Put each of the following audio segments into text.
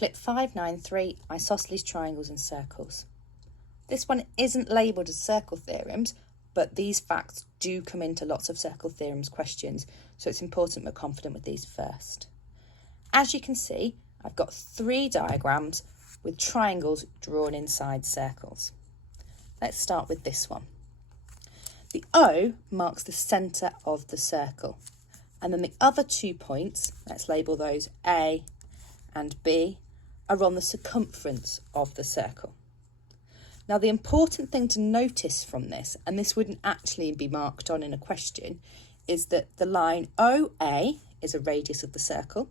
Clip 593, isosceles triangles and circles. This one isn't labelled as circle theorems, but these facts do come into lots of circle theorems questions, so it's important we're confident with these first. As you can see, I've got 3 diagrams with triangles drawn inside circles. Let's start with this one. The O marks the centre of the circle, and then the other 2 points, let's label those A and B, are on the circumference of the circle. Now, the important thing to notice from this, and this wouldn't actually be marked on in a question, is that the line OA is a radius of the circle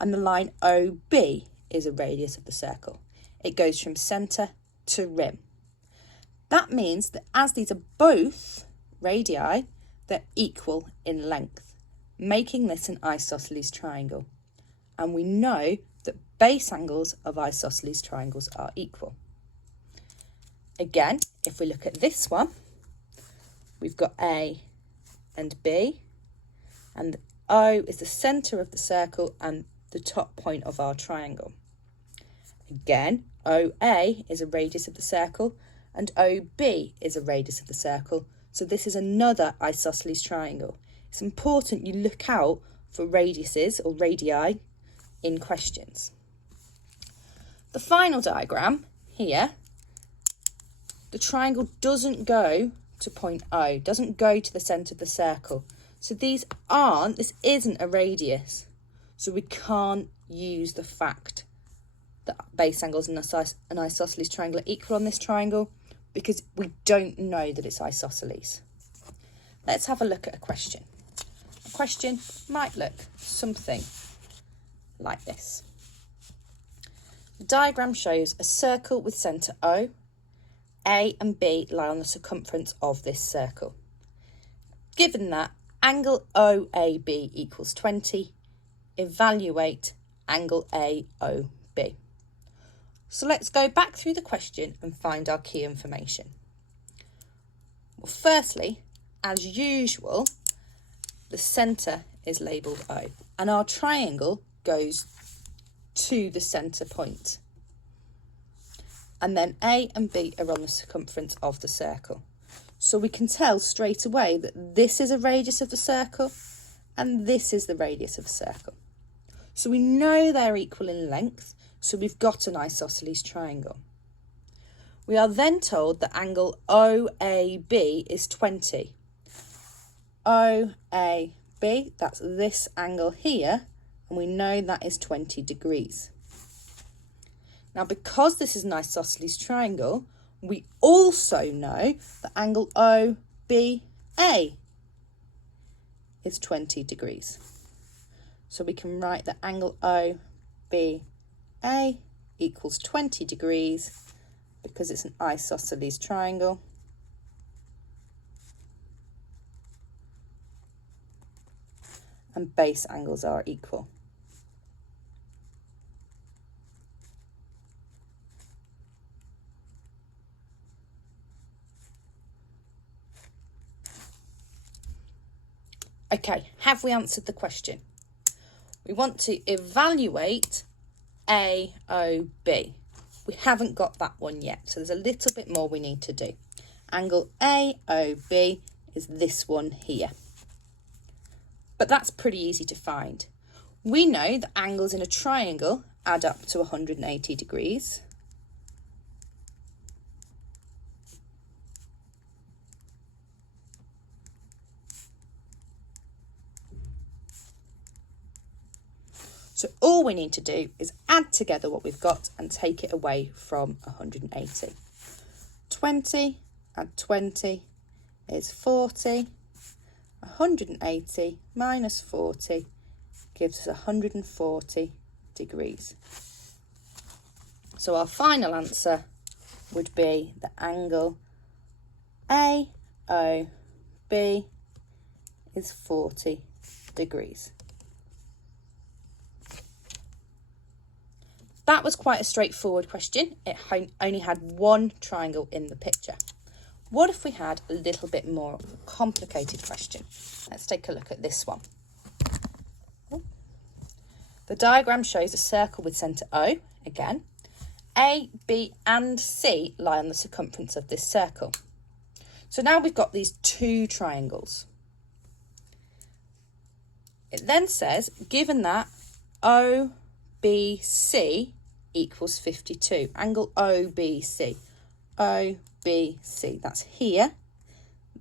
and the line OB is a radius of the circle. It goes from centre to rim. That means that as these are both radii, they're equal in length, making this an isosceles triangle. And we know that base angles of isosceles triangles are equal. Again, if we look at this one, we've got A and B, and O is the centre of the circle and the top point of our triangle. Again, OA is a radius of the circle and OB is a radius of the circle, so this is another isosceles triangle. It's important you look out for radiuses or radii in questions. The final diagram here, the triangle doesn't go to point O, doesn't go to the centre of the circle. So this isn't a radius. So we can't use the fact that base angles in an isosceles triangle are equal on this triangle because we don't know that it's isosceles. Let's have a look at a question. A question might look something like this. The diagram shows a circle with centre O. A and B lie on the circumference of this circle. Given that angle OAB equals 20, evaluate angle AOB. So let's go back through the question and find our key information. Well, firstly, as usual, the centre is labelled O and our triangle goes to the centre point. And then A and B are on the circumference of the circle. So we can tell straight away that this is a radius of the circle and this is the radius of the circle. So we know they're equal in length, so we've got an isosceles triangle. We are then told that angle OAB is 20. OAB, that's this angle here, and we know that is 20 degrees. Now, because this is an isosceles triangle, we also know that angle OBA is 20 degrees. So we can write that angle OBA equals 20 degrees because it's an isosceles triangle. And base angles are equal. Okay, have we answered the question? We want to evaluate AOB. We haven't got that one yet, so there's a little bit more we need to do. Angle AOB is this one here. But that's pretty easy to find. We know that angles in a triangle add up to 180 degrees. So all we need to do is add together what we've got and take it away from 180. 20 add 20 is 40. 180 minus 40 gives us 140 degrees. So our final answer would be the angle AOB is 40 degrees. That was quite a straightforward question. It only had one triangle in the picture. What if we had a little bit more of a complicated question? Let's take a look at this one. The diagram shows a circle with centre O, again. A, B and C lie on the circumference of this circle. So now we've got these two triangles. It then says, given that OBC equals 52, angle OBC, OBC, that's here,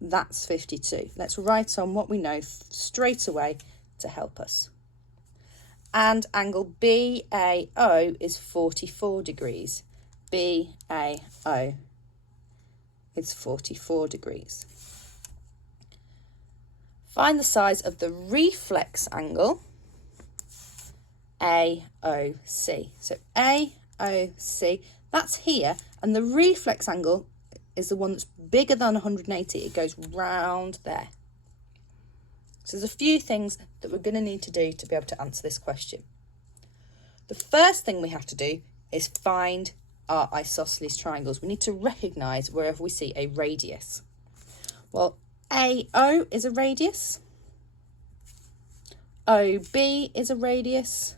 that's 52. Let's write on what we know straight away to help us. And angle BAO is 44 degrees. BAO is 44 degrees. Find the size of the reflex angle AOC. So AOC, that's here, and the reflex angle is the one that's bigger than 180. It goes round there. So there's a few things that we're going to need to do to be able to answer this question. The first thing we have to do is find our isosceles triangles. We need to recognise wherever we see a radius. Well, AO is a radius, OB is a radius,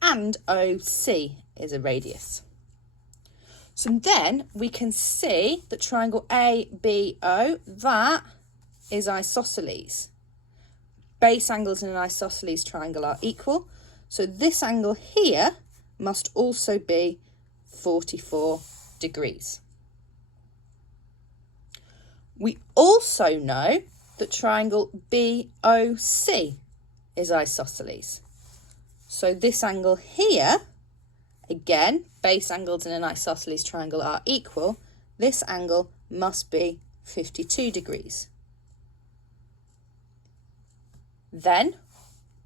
and OC is a radius. So then we can see that triangle ABO, that is isosceles. Base angles in an isosceles triangle are equal, so this angle here must also be 44 degrees. We also know that triangle BOC is isosceles. So this angle here, again, base angles in an isosceles triangle are equal. This angle must be 52 degrees. Then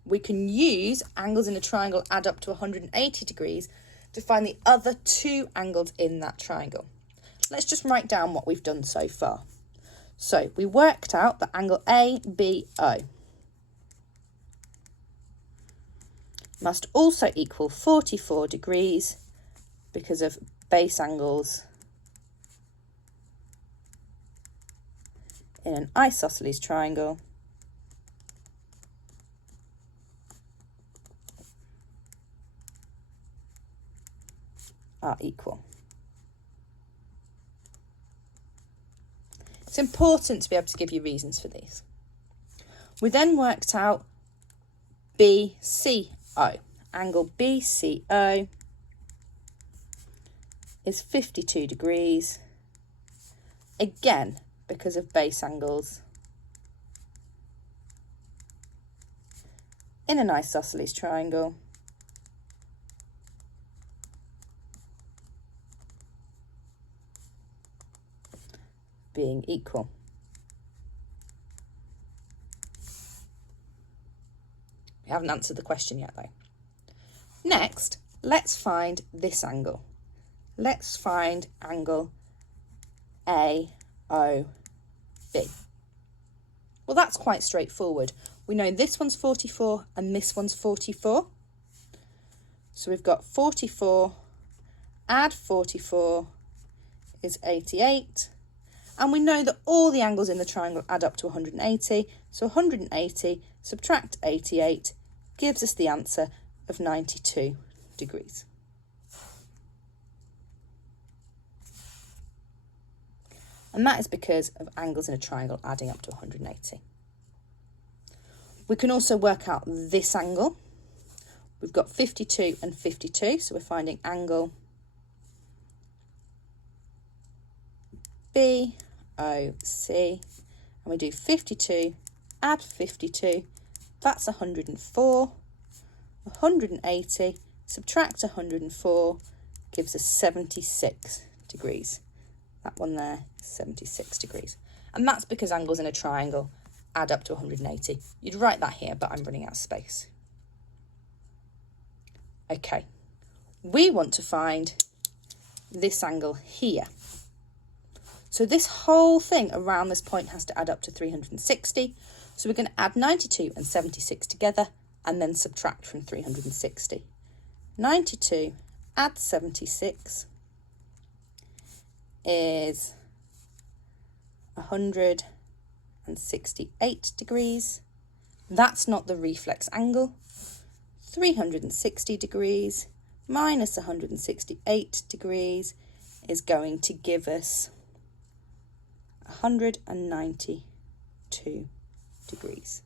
we can use angles in a triangle add up to 180 degrees to find the other two angles in that triangle. Let's just write down what we've done so far. So we worked out that angle ABO must also equal 44 degrees because of base angles in an isosceles triangle are equal. It's important to be able to give you reasons for these. We then worked out BCO. Angle BCO is 52 degrees, again because of base angles in an isosceles triangle being equal. We haven't answered the question yet though. Next, let's find this angle. Let's find angle AOB. Well, that's quite straightforward. We know this one's 44 and this one's 44. So we've got 44, add 44 is 88. And we know that all the angles in the triangle add up to 180. So 180 subtract 88 gives us the answer of 92 degrees. And that is because of angles in a triangle adding up to 180. We can also work out this angle. We've got 52 and 52, so we're finding angle BOC, and we do 52, add 52, that's 104, 180, subtract 104, gives us 76 degrees. That one there, 76 degrees. And that's because angles in a triangle add up to 180. You'd write that here, but I'm running out of space. Okay, we want to find this angle here. So this whole thing around this point has to add up to 360. So we're going to add 92 and 76 together and then subtract from 360. 92 add 76 is 168 degrees. That's not the reflex angle. 360 degrees minus 168 degrees is going to give us 192 degrees.